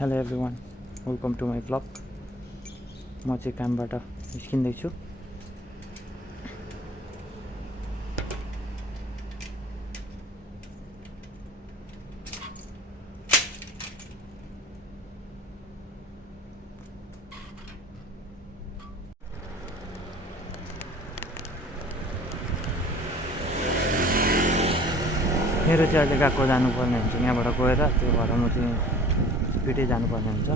Hello everyone, welcome to my blog. म चाहिँ कामबाट निस्किँदैछु। मेरो चाहिँ अहिले गएको जानुपर्ने हुन्छ, यहाँबाट गएर त्यो भएर म चाहिँ स्पिडै जानुपर्ने हुन्छ।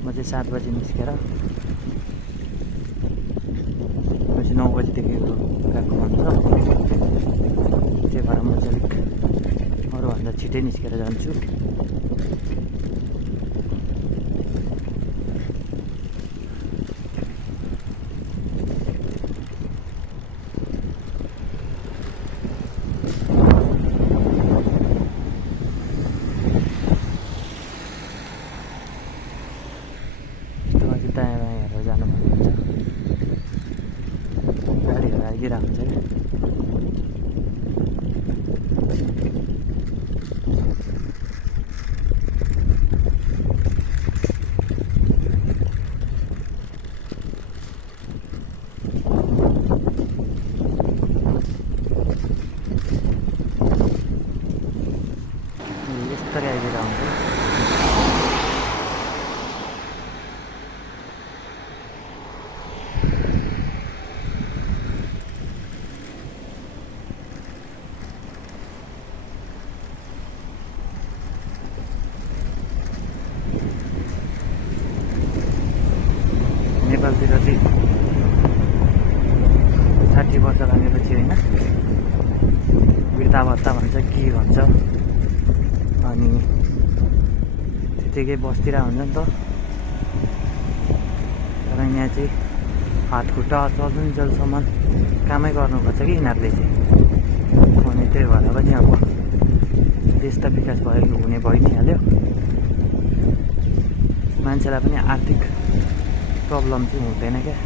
म चाहिँ 7 बजी निस्केर म चाहिँ 9 बजीदेखि गएको हुन्छ। त्यही भएर म चाहिँ अलिक अरूभन्दा छिटै निस्केर जान्छु। दायाँ हेरेर जानुपर्ने हुन्छ, गाडीहरू आइदिरहेको हुन्छ क्या। यस्तरी आइदिरहेको हुन्छ। नेपालतिर चाहिँ 60 वर्ष लागेपछि होइन, वृद्धावस्था भन्छ के भन्छ, अनि त्यतिकै बस्तिर हुन्छ नि त। तर यहाँ चाहिँ हात खुट्टा चल्नुन्जेलसम्म कामै गर्नुपर्छ कि यिनीहरूले चाहिँ। अनि त्यही भएर पनि अब देश त विकास हुने भइ नै हाल्यो। मान्छेलाई पनि आर्थिक प्रब्लम चाहिँ हुँदैन क्या।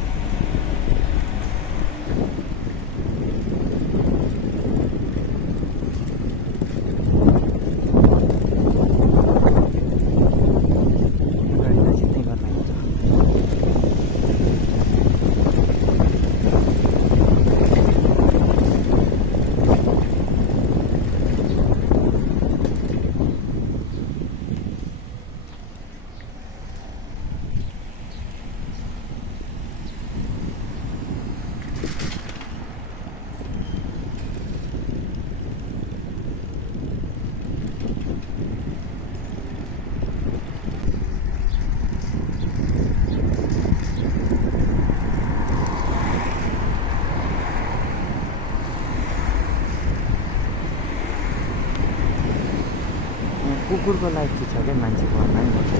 कुकुरको लाइफ चाहिँ छ क्या मान्छेको घरमै बस्छ।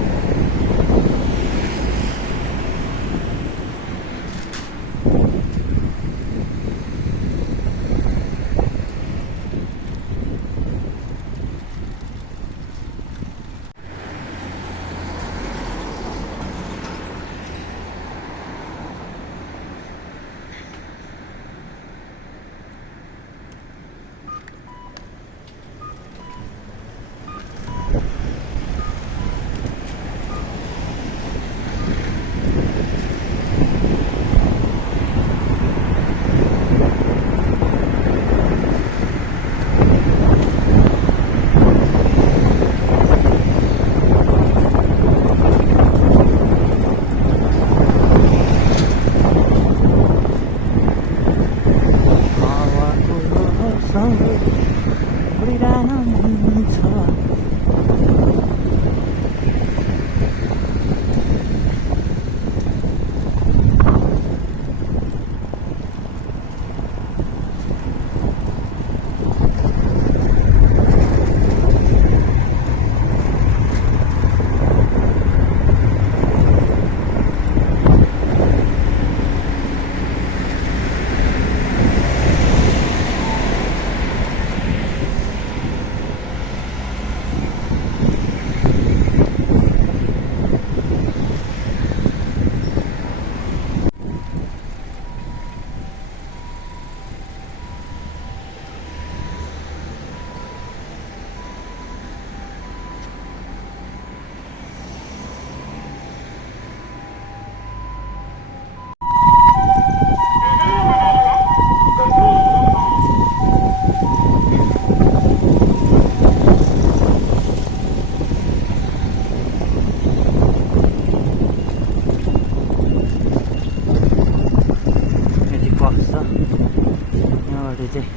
अगाडि चाहिँ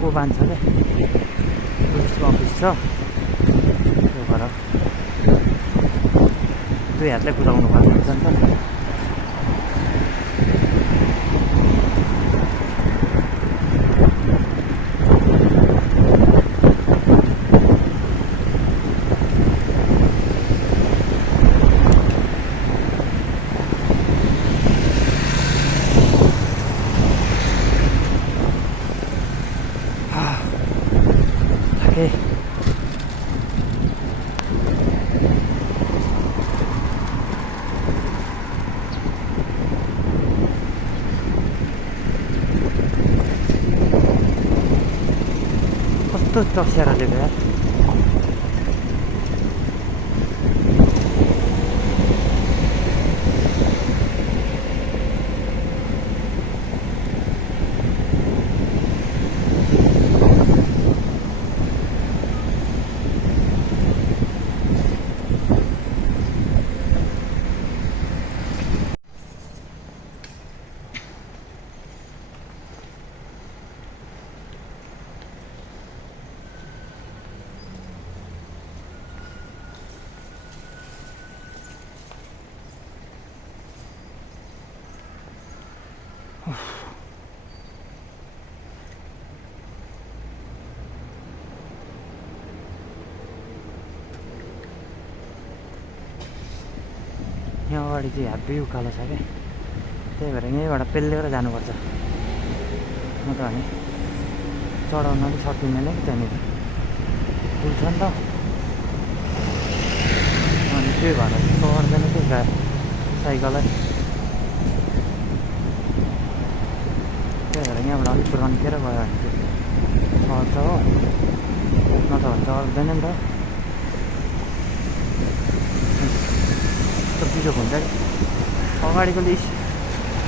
कोबान छ क्या, पुलिसको अफिस छ। त्यो भएर दुई हातले कुदाउनु पर्ने हुन्छ नि त। कस्तो चस्याएर दिएको यार। यहाँ अगाडि चाहिँ ह्याप्पी उकालो छ क्या, त्यही भएर यहीँबाट पेल्लेर जानुपर्छ, नत्र भने चढाउन अलिक सकिँदैन कि त्यहाँनिर पुल छ नि त। अनि त्यही भएर चढ्दैन कि साइकललाई, त्यही भएर यहाँबाट अलिक रन्केर गयो भने चाहिँ चढ्छ हो, नत्र भने चढ्दैन नि त। बिजोक हुन्छ कि अगाडिकोले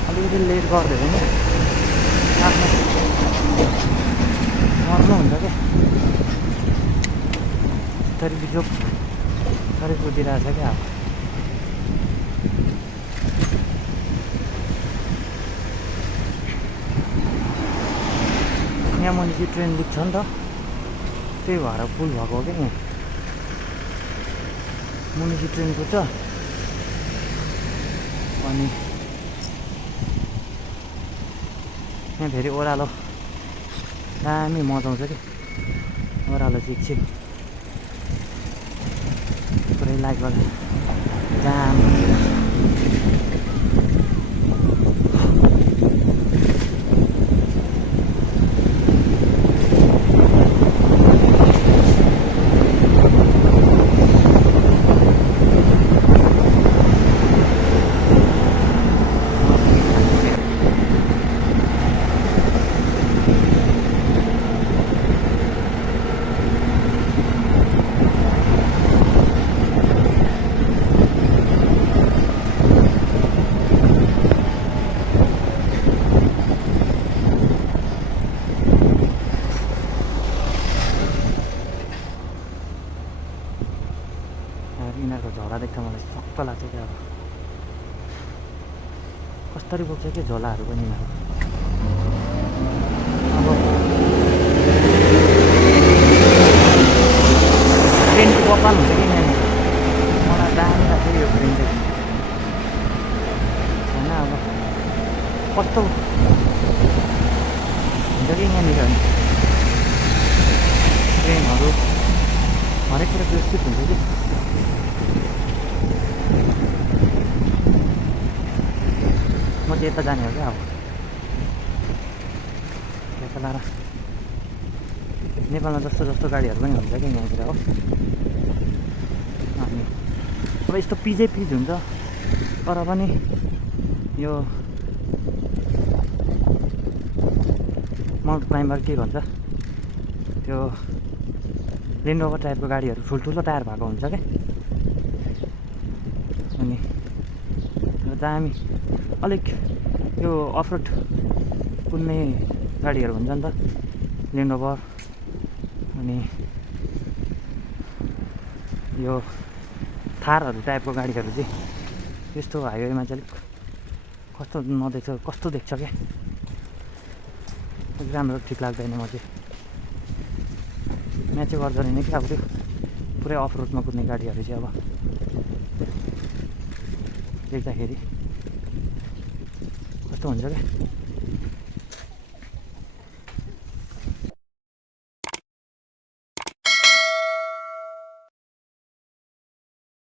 अलिकति लेट गरिदियो भने आफ्नो मर्नु हुन्छ क्या। तरी बिजोक तरी कुदिरहेछ क्या। अब यहाँ मुनि चाहिँ ट्रेन लिक छ नि त, त्यही भएर पुल भएको हो क्या। यहाँ मुनि चाहिँ ट्रेन कुद्छ, अनि यहाँ फेरि ओह्रालो दामी मजाउँछ कि, ओह्रालो चिकचिक पुरै लाइट गर्दा जाम। यिनीहरूको झोला देख्दा मलाई छक्क लाग्छ क्या। अब कसरी बोक्छ कि झोलाहरू पनि यिनीहरू। अब ट्रेनको कपाल हुन्छ कि यहाँनिर, मलाई दामी लाग्छ यो ट्रेन चाहिँ होइन। अब कस्तो हुन्छ कि यहाँनिर ट्रेनहरू हरेक कुरा व्यवस्थित हुन्छ कि। म चाहिँ यता जाने हो क्या। अब यता लाएर नेपालमा जस्तो जस्तो गाडीहरू पनि हुन्छ क्या यहाँतिर हो। अनि अब यस्तो पिजै पिज हुन्छ, तर पनि यो माउन्ट क्लाइम्बर के भन्छ त्यो लेन्ड रोभर टाइपको गाडीहरू ठुल्ठुलो टायर भएको हुन्छ क्या। अनि दामी अलिक यो अफरोड कुद्ने गाडीहरू हुन्छ नि त, लेन्ड रोभर अनि यो थारहरू टाइपको गाडीहरू चाहिँ त्यस्तो हाइवेमा चाहिँ अलिक कस्तो नदेख्छ, कस्तो देख्छ क्या। राम्रो ठिक लाग्दैन म चाहिँ म्याच गर्दैन कि अब त्यो पुरै अफ रोडमा कुद्ने गाडीहरू चाहिँ अब देख्दाखेरि कस्तो हुन्छ क्या